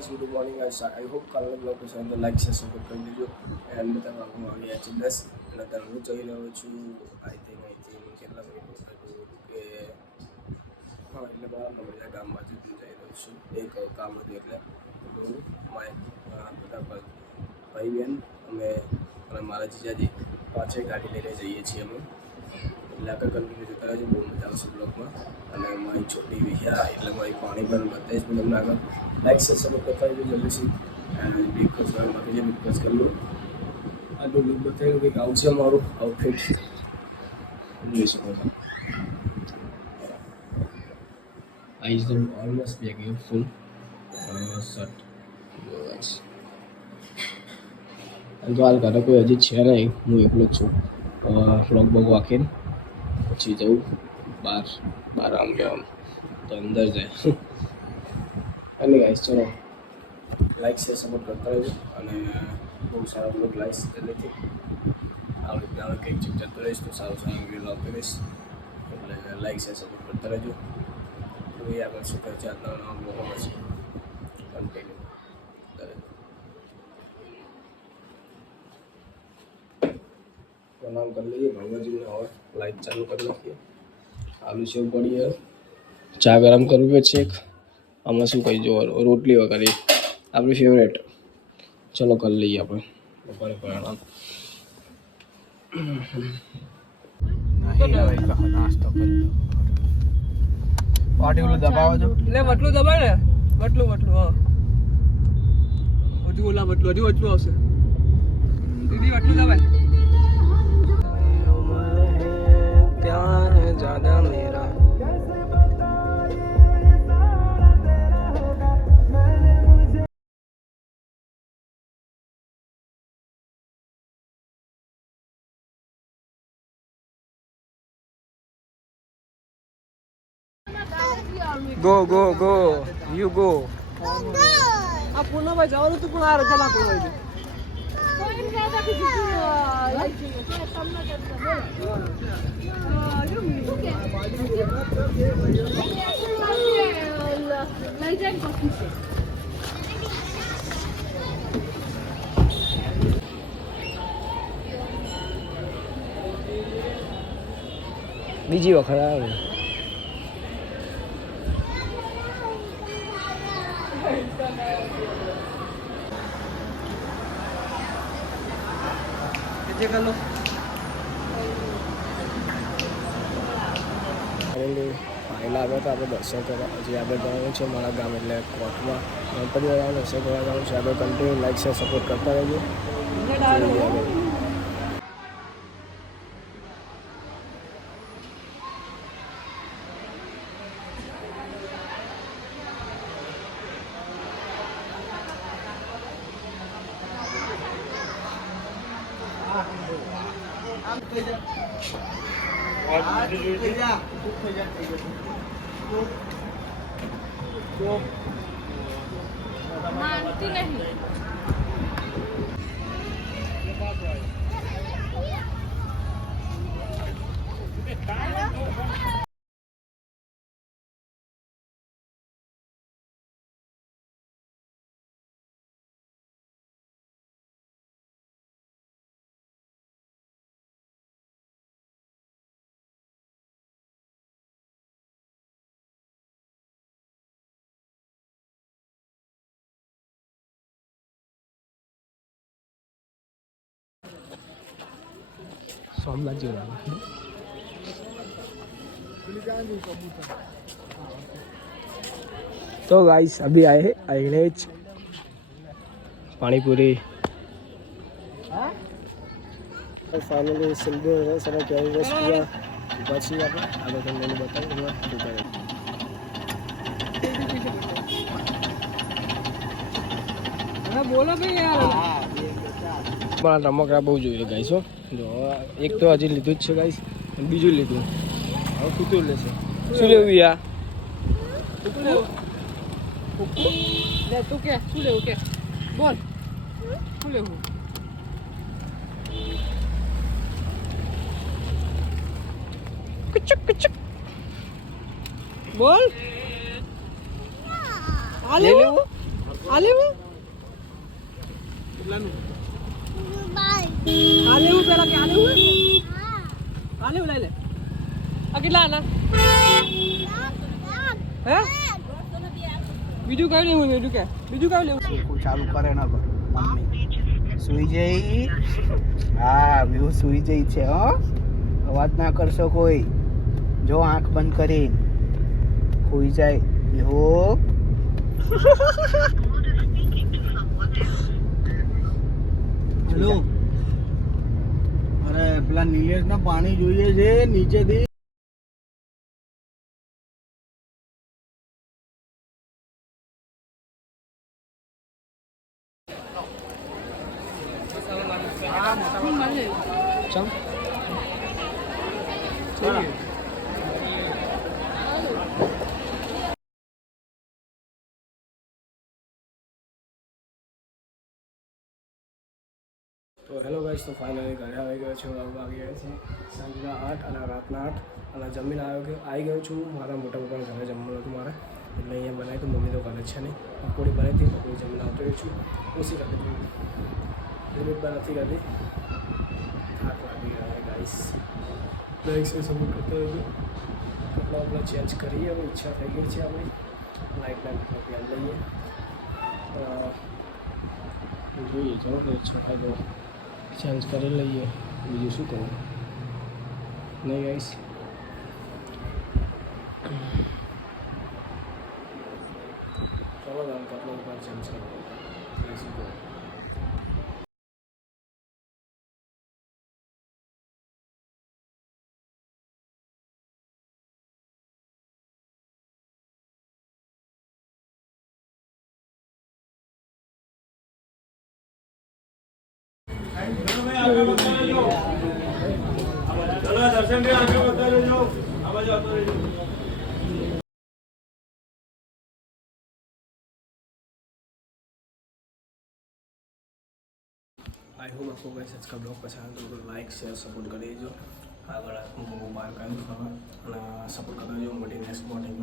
guys, good morning guys. I hope કાલનો blog પસંદ તો લાઈક શેર સપોર્ટ કરી દેજો એન્ડ બધા ભાગમાં આવી ગયા છે 10 અને અત્યારે હું જઈ રહ્યો છું આઈ થિંક કેટલા મિનિટ કે હા એટલે મારા નંબરના ગામ બાજુ જઈ રહ્યો છું એક કામ હતું એટલે હું બધા ભાઈ બહેન અમે અને મારા જીજાજી પાછળ ગાડી લઈને જઈએ છીએ અમે એટલે આગળ કન્ટિન્યુ જતા રહેજો બહુ મજા આવશે બ્લોગમાં અને મારી છોટી વિહ્યા એટલે મારી પાણી પર બતાવીશ પણ તમને આગળ લાઈક શેર સપોર્ટ કરતા રહેજો જલ્દીથી એન્ડ રિક્વેસ્ટ કરવા માટે જે રિક્વેસ્ટ કરી લો આજનું લુક બતાવ્યું કંઈક આવું છે મારું આઉટફિટ જોઈ શકો છો I is almost making full shirt અને તો હાલ ઘરે કોઈ હજી છે નહીં હું એકલો જ છું વ્લોગ બોગ વાંકીને પછી જવું બહાર આમ જવાનું તો અંદર જાય અને ગાઈસ ચલો લાઈક શેર સપોર્ટ કરતા રહેજો અને બહુ સારા બ્લોગ લાઈશ જલ્દીથી આવી રીતના કંઈક જતો રહીશ તો સારું બ્લોગ કરીશ એટલે લાઈક શેર સપોર્ટ કરતા રહેજો જોઈએ આગળ શું કહે છે આજના નવા બ્લોગમાં પછી કન્ટિન્યુ પ્રણામ કરી લઈએ ભગવાનજીને હવે લાઈટ ચાલુ કરી નાખીએ આલુ સેવ પડીએ ચા ગરમ કરવી પડશે એક આમાં શું કહી જો રોટલી વગાડી આપણી ફેવરેટ ચલો કરી લઈએ આપણે બપોરે પ્રણામ નાસ્તો કરી પાટી ઓલું દબાવો છો એટલે વટલું દબાય ને વટલું હા હજુ ઓલા વટલું આવશે દીદી વટલું દબાય प्यार है ज्यादा मेरा go you go આ પૂનો ભાઈ જવાનું તું પણ આ રખેલા પૂનો ભાઈ બીજી વખત આવે ફાઇનલી આવ્યા હતા આપણે દર્શન કરવા હજી આગળ જવાનું છે મારા ગામ એટલે કોટમાં ગણપતિ દાદાનું દર્શન કરવા જવાનું છે આગળ કન્ટિન્યુ લાઈક શેર સપોર્ટ કરતા રહેજો मानती नहीं सोमनाथ जी तो गाइस अभी आए हैं आइनेज पानी पूरी फाइनली सिल्वर है सारा क्या वेस्ट किया बची આપણે આગળ તમને બતાવું હા બોલો કે યાર મારા રમકડા બહુ જોઈએ ગાઈસ હો જો એક તો હજી લીધું જ છે ગાઈસ અને બીજું લીધું હવે કૂતરું લેશે શું લેવું યાર લે તું કે શું લેવું કે બોલ શું લેવું કચક બોલ આ લેવું આ લેવું કેટલાનું આ લેવું પેલા કે આ લેવું આ લેવું લઈ લે આ કેટલા આના હે બીજું કયું લેવું બીજું કે બીજું કયું લેવું ચાલુ કરે ના કર મમ્મી સુઈ જઈ હા વ્યૂ સુઈ જઈ છે હો અવાજ ના કરશો કોઈ જો આંખ બંધ કરી સુઈ જાય વ્યૂ હેલો અરે પેલા નીલેશ ના પાણી જોઈએ છે નીચેથી ચમ તો હેલો ગાઈસ તો ફાઇનલી ઘરે આવી ગયો છું વાગી ગયા છે સાંજના 8 અને રાતના 8 અને જમીન આવી ગયો છું મારા મોટા પપ્પાને ઘરે જમવાનું હતું મારે એટલે અહીંયા બનાવી તો મમ્મી તો ઘરે છે નહીં પકોડી બનાવી હતી પકોડી જમીન આવતો રહ્યો છું ઓછી કરી દીધી લિમિટ પર નથી કરતી થાક લાગી ગયા ગાઈસ લાઈક સે સપોર્ટ કરતા રહેજો કપડાં વપડા ચેન્જ કરીએ હવે ઈચ્છા થઈ ગઈ છે આપણી લાઈટના કપડાં પહેરી લઈએ જોઈએ ચાલો તો ઈચ્છા થાય તો ચેન્જ કરી લઈએ બીજું શું કરવું નહીં ગાઈસ ચાલો તો કપડાં ઉપર ચેન્જ કરો શું કરવું ચલો દર્શન કે આગળ વધતા રહેજો આ બાજુ આવતો રહેજો આઈ હોપ આપકો ગાઈસ आज का ब्लॉग पसंद हो तो लाइक शेयर सपोर्ट कर दीजिए આગળ હું બહુ બહાર કાઢું અને સપોર્ટ કરતા રહેજો મોટી નેક્સ્ટ મોર્નિંગ